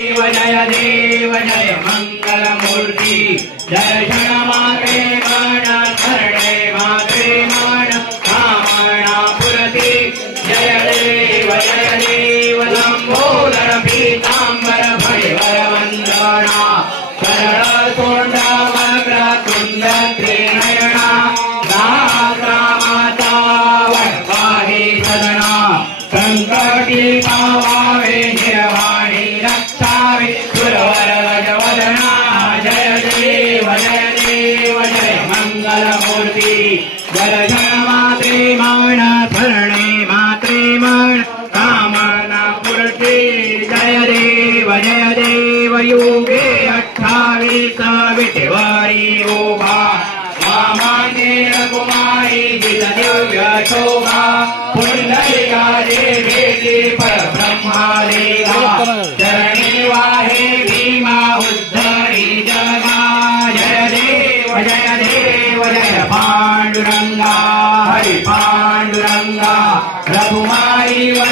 देव जय देव जय मङ्गलमूर्ति दर्शन माते मन शरणे माते मन कामणा पुरति जय देव जय देव देव जय देव जय मंगलमूर्ती मात्रे मौन शरणे मात्रे मन कामना पूर्ती जय देव जय देव योगे अठ्ठावीस विठवारी ओघा मामाने रघुमाई जित दिव्य परब्रह्मालेगा चरणी वाहे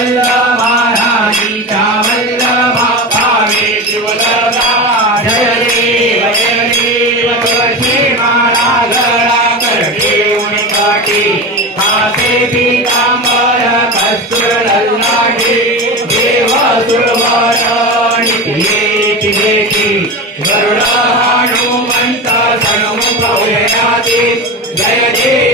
वल्लभा राजीचा वल्लभा भावे शिवलगा जय देव जय देव तुळशी माळा गळा करते उणकाठी हाते देव येती हनुमंत सन्मुख जय देव